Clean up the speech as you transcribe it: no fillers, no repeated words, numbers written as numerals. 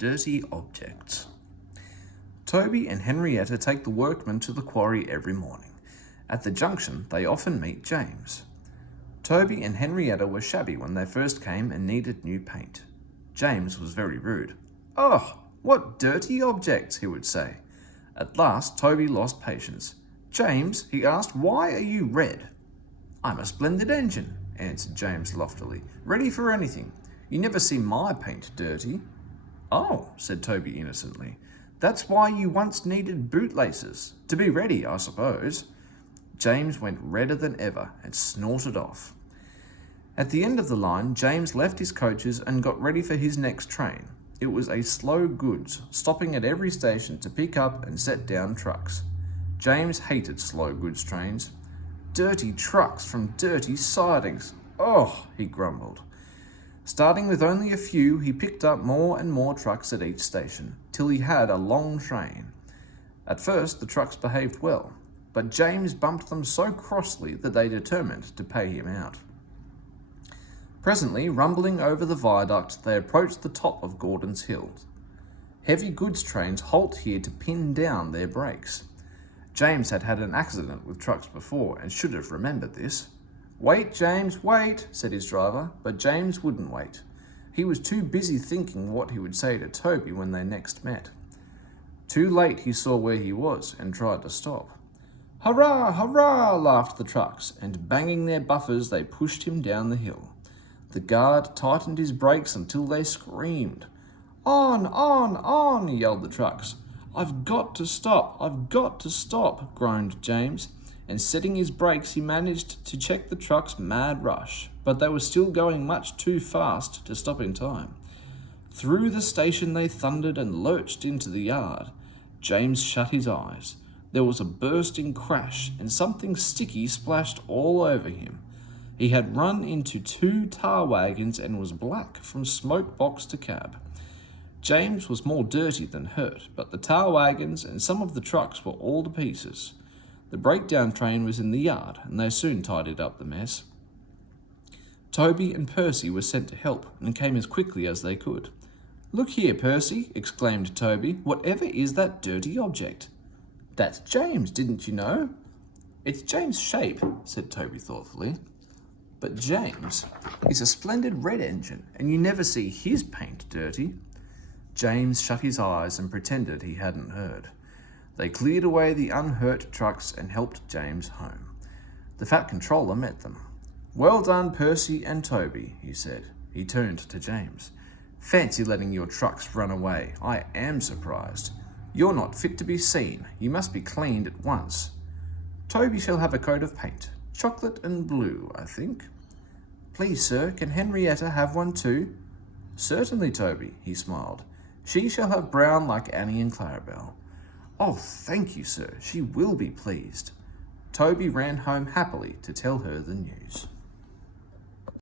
dirty objects. Toby and Henrietta take the workmen to the quarry every morning. At the junction, they often meet James. Toby and Henrietta were shabby when they first came and needed new paint. James was very rude. "Oh, what dirty objects," he would say. At last, Toby lost patience. "James," he asked, "why are you red?" "I'm a splendid engine," answered James loftily, "ready for anything. You never see my paint dirty." "Oh," said Toby innocently, "that's why you once needed bootlaces. To be ready, I suppose." James went redder than ever and snorted off. At the end of the line, James left his coaches and got ready for his next train. It was a slow goods, stopping at every station to pick up and set down trucks. James hated slow goods trains. "Dirty trucks from dirty sidings. Oh," he grumbled. Starting with only a few, he picked up more and more trucks at each station, till he had a long train. At first, the trucks behaved well, but James bumped them so crossly that they determined to pay him out. Presently, rumbling over the viaduct, they approached the top of Gordon's Hill. Heavy goods trains halt here to pin down their brakes. James had had an accident with trucks before and should have remembered this. "Wait, James, wait," said his driver, but James wouldn't wait. He was too busy thinking what he would say to Toby when they next met. Too late he saw where he was and tried to stop. "Hurrah, hurrah," laughed the trucks, and banging their buffers they pushed him down the hill. The guard tightened his brakes until they screamed. "On, on," yelled the trucks. I've got to stop," groaned James, and setting his brakes he managed to check the truck's mad rush, but they were still going much too fast to stop in time. Through the station they thundered and lurched into the yard. James shut his eyes. There was a bursting crash, and something sticky splashed all over him. He had run into 2 tar wagons and was black from smoke box to cab. James was more dirty than hurt, but the tar wagons and some of the trucks were all to pieces. The breakdown train was in the yard, and they soon tidied up the mess. Toby and Percy were sent to help, and came as quickly as they could. "Look here, Percy," exclaimed Toby, "whatever is that dirty object?" "That's James, didn't you know?" "It's James' shape," said Toby thoughtfully. "But James is a splendid red engine, and you never see his paint dirty." James shut his eyes and pretended he hadn't heard. They cleared away the unhurt trucks and helped James home. The fat controller met them. "Well done, Percy and Toby," he said. He turned to James. "Fancy letting your trucks run away. I am surprised. You're not fit to be seen. You must be cleaned at once. Toby shall have a coat of paint. Chocolate and blue, I think." "Please, sir, can Henrietta have one too?" "Certainly, Toby," he smiled. "She shall have brown like Annie and Clarabelle." "Oh, thank you, sir. She will be pleased." Toby ran home happily to tell her the news.